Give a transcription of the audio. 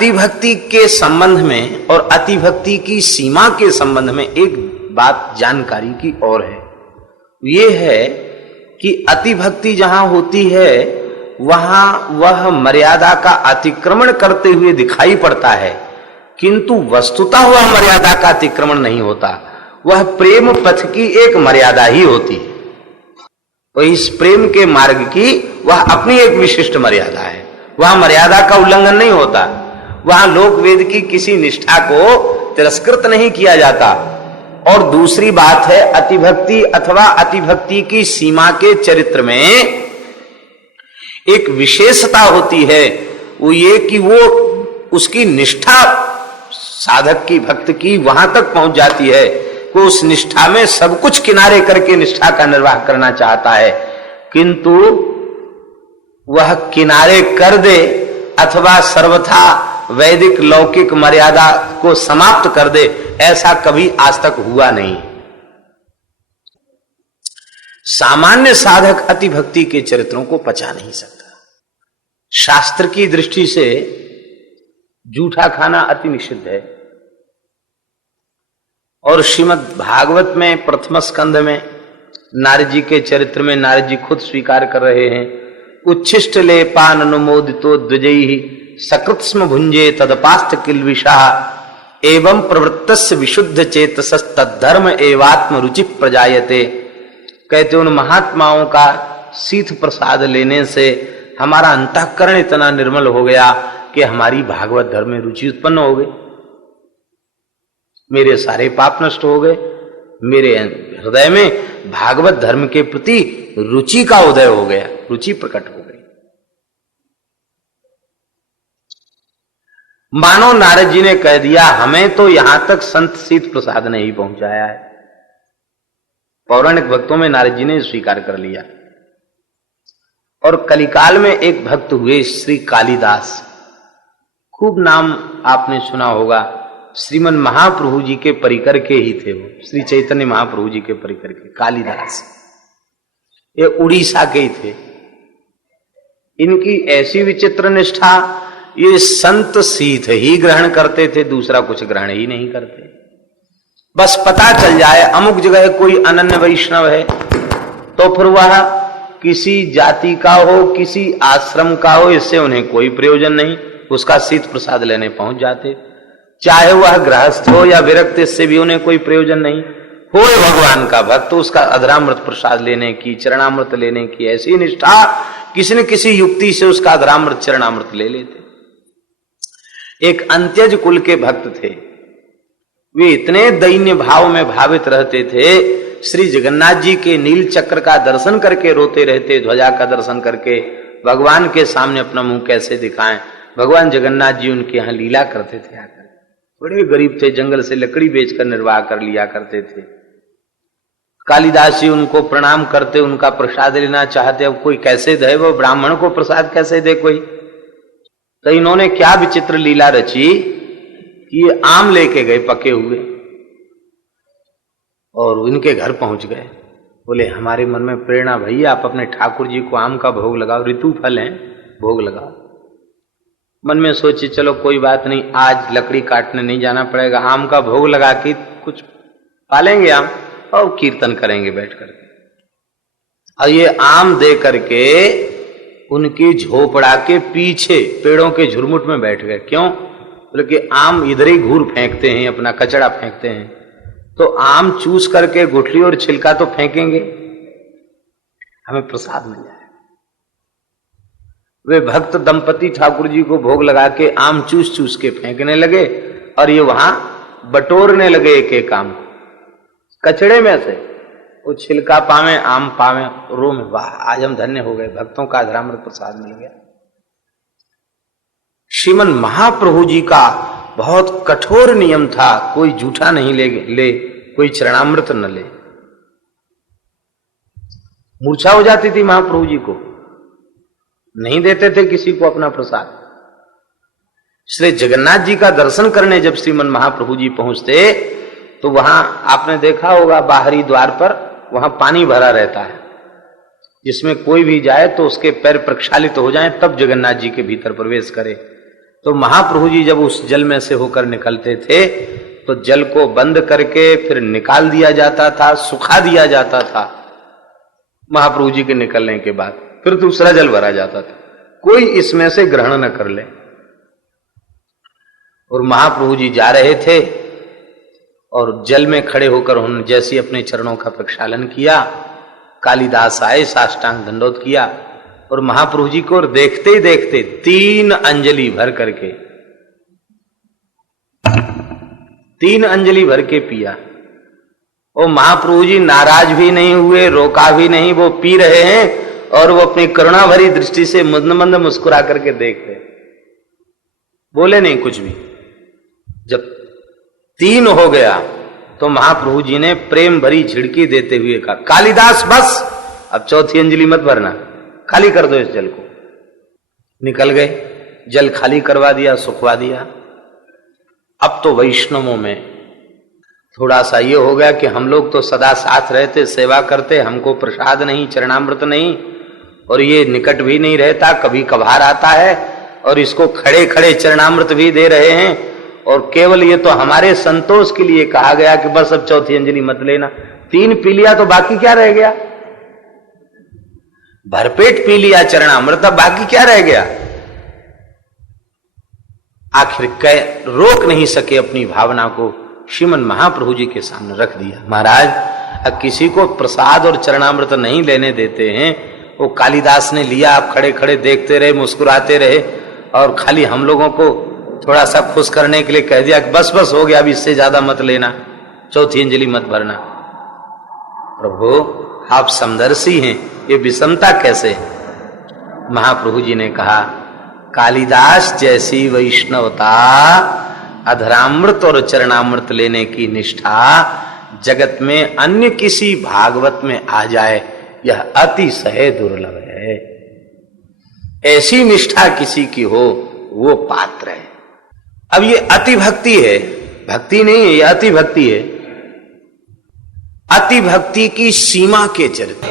अतिभक्ति के संबंध में और अतिभक्ति की सीमा के संबंध में एक बात जानकारी की और है। ये है कि अतिभक्ति जहां होती है वहां वह मर्यादा का अतिक्रमण करते हुए दिखाई पड़ता है, किंतु वस्तुतः वह मर्यादा का अतिक्रमण नहीं होता, वह प्रेम पथ की एक मर्यादा ही होती है। तो इस प्रेम के मार्ग की वह अपनी एक विशिष्ट मर्यादा है, वह मर्यादा का उल्लंघन नहीं होता, वहां लोक वेद की किसी निष्ठा को तिरस्कृत नहीं किया जाता। और दूसरी बात है, अतिभक्ति अथवा अतिभक्ति की सीमा के चरित्र में एक विशेषता होती है, वो ये कि वो उसकी निष्ठा साधक की, भक्त की वहां तक पहुंच जाती है कि उस निष्ठा में सब कुछ किनारे करके निष्ठा का निर्वाह करना चाहता है, किंतु वह किनारे कर दे अथवा सर्वथा वैदिक लौकिक मर्यादा को समाप्त कर दे, ऐसा कभी आज तक हुआ नहीं। सामान्य साधक अतिभक्ति के चरित्रों को पचा नहीं सकता। शास्त्र की दृष्टि से जूठा खाना अति निषिद्ध है, और श्रीमद् भागवत में प्रथम स्कंध में नारद जी के चरित्र में नारद जी खुद स्वीकार कर रहे हैं, उच्छिष्ट ले पान अनुमोदितो द्विजैहि सकृत स्म भुंजे तदपास्त किल्विषा एवं प्रवृत्तस्य विशुद्ध चेतसस् तद्धर्म एवात्म रुचि प्रजायते। कहते उन महात्माओं का शीत प्रसाद लेने से हमारा अंतःकरण इतना निर्मल हो गया कि हमारी भागवत धर्म में रुचि उत्पन्न हो गई, मेरे सारे पाप नष्ट हो गए, मेरे हृदय में भागवत धर्म के प्रति रुचि का उदय हो गया, रुचि प्रकट हो गई। मानो नारद जी ने कह दिया, हमें तो यहां तक संत शीत प्रसाद ने ही पहुंचाया है। पौराणिक भक्तों में नारद जी ने स्वीकार कर लिया। और कलिकाल में एक भक्त हुए श्री कालिदास, खूब नाम आपने सुना होगा, श्रीमन महाप्रभु जी के परिकर के ही थे वो, श्री चैतन्य महाप्रभु जी के परिकर के कालिदास, ये उड़ीसा के ही थे। इनकी ऐसी विचित्र निष्ठा, ये संत शीत ही ग्रहण करते थे, दूसरा कुछ ग्रहण ही नहीं करते। बस पता चल जाए अमुक जगह कोई अनन्य वैष्णव है तो फिर वह किसी जाति का हो, किसी आश्रम का हो, इससे उन्हें कोई प्रयोजन नहीं, उसका शीत प्रसाद लेने पहुंच जाते। चाहे वह गृहस्थ हो या विरक्त, इससे भी उन्हें कोई प्रयोजन नहीं। हो भगवान का भक्त, उसका अधरामृत प्रसाद लेने की, चरणामृत लेने की ऐसी निष्ठा, किसी न किसी युक्ति से उसका अधरामृत चरणामृत ले लेते। एक अंत्यज कुल के भक्त थे, वे इतने दैन्य भाव में भावित रहते थे, श्री जगन्नाथ जी के नील चक्र का दर्शन करके रोते रहते, ध्वजा का दर्शन करके भगवान के सामने अपना मुंह कैसे दिखाएं। भगवान जगन्नाथ जी उनके यहाँ लीला करते थे आकर, बड़े गरीब थे, जंगल से लकड़ी बेचकर निर्वाह कर लिया करते थे। कालिदास जी उनको प्रणाम करते, उनका प्रसाद लेना चाहते, अब कोई कैसे दे, वो ब्राह्मण को प्रसाद कैसे दे कोई। तो इन्होंने क्या विचित्र लीला रची कि ये आम लेके गए पके हुए और इनके घर पहुंच गए। बोले हमारे मन में प्रेरणा भई, आप अपने ठाकुर जी को आम का भोग लगाओ, ऋतु फल है, भोग लगाओ। मन में सोचे चलो कोई बात नहीं, आज लकड़ी काटने नहीं जाना पड़ेगा, आम का भोग लगा के कुछ पालेंगे आम और कीर्तन करेंगे बैठ करके। और ये आम दे करके उनकी झोपड़ा के पीछे पेड़ों के झुरमुट में बैठ गए। क्यों? बोले कि आम इधर ही घूर फेंकते हैं, अपना कचड़ा फेंकते हैं, तो आम चूस करके गुठली और छिलका तो फेंकेंगे, हमें प्रसाद मिल जाए। वे भक्त दंपति ठाकुर जी को भोग लगा के आम चूस चूस के फेंकने लगे और ये वहां बटोरने लगे एक एक आम कचड़े में से, वो छिलका पावे आम पावे, रो में वाह आज हम धन्य हो गए, भक्तों का अधरामृत प्रसाद मिल गया। श्रीमन महाप्रभु जी का बहुत कठोर नियम था, कोई जूठा नहीं ले कोई चरणामृत न ले। मूर्छा हो जाती थी महाप्रभु जी को, नहीं देते थे किसी को अपना प्रसाद। श्री जगन्नाथ जी का दर्शन करने जब श्रीमन महाप्रभु जी पहुंचते तो वहां आपने देखा होगा बाहरी द्वार पर वहां पानी भरा रहता है, जिसमें कोई भी जाए तो उसके पैर प्रक्षालित हो जाएं तब जगन्नाथ जी के भीतर प्रवेश करे। तो महाप्रभु जी जब उस जल में से होकर निकलते थे तो जल को बंद करके फिर निकाल दिया जाता था, सुखा दिया जाता था। महाप्रभु जी के निकलने के बाद फिर दूसरा जल भरा जाता था, कोई इसमें से ग्रहण न कर ले। और महाप्रभु जी जा रहे थे और जल में खड़े होकर उन्होंने जैसे अपने चरणों का प्रक्षालन किया, कालिदास आए, साष्टांग दंडोत किया और महाप्रभु जी को देखते ही देखते 3 अंजलि भर करके 3 अंजलि भर के पिया। और महाप्रभु जी नाराज भी नहीं हुए, रोका भी नहीं, वो पी रहे हैं और वो अपनी करुणा भरी दृष्टि से मंद मंद मुस्कुरा करके देखते, बोले नहीं कुछ भी। जब 3 हो गया तो महाप्रभु जी ने प्रेम भरी झिड़की देते हुए कहा, कालिदास बस, अब चौथी अंजलि मत भरना, खाली कर दो इस जल को। निकल गए, जल खाली करवा दिया, सुखवा दिया। अब तो वैष्णवों में थोड़ा सा ये हो गया कि हम लोग तो सदा साथ रहते, सेवा करते, हमको प्रसाद नहीं, चरणामृत नहीं, और ये निकट भी नहीं रहता, कभी कभार आता है और इसको खड़े खड़े चरणामृत भी दे रहे हैं, और केवल ये तो हमारे संतोष के लिए कहा गया कि बस अब चौथी अंजलि मत लेना। 3 पी लिया तो बाकी क्या रह गया? भरपेट पी लिया चरणामृत, अब बाकी क्या रह गया? आखिर रोक नहीं सके अपनी भावना को, श्रीमन महाप्रभु जी के सामने रख दिया। महाराज, अब किसी को प्रसाद और चरणामृत नहीं लेने देते हैं। वो कालिदास ने लिया, आप खड़े खड़े देखते रहे, मुस्कुराते रहे, और खाली हम लोगों को थोड़ा सा खुश करने के लिए कह दिया कि बस बस हो गया, अब इससे ज्यादा मत लेना, चौथी अंजलि मत भरना। प्रभु आप समदर्शी हैं, ये विषमता कैसे? महाप्रभु जी ने कहा, कालिदास जैसी वैष्णवता, अधरामृत और चरणामृत लेने की निष्ठा जगत में अन्य किसी भागवत में आ जाए, यह अतिशय दुर्लभ है। ऐसी निष्ठा किसी की हो वो पात्र है। अब ये अति भक्ति है, भक्ति नहीं है, ये अति भक्ति है। अति भक्ति की सीमा के चलते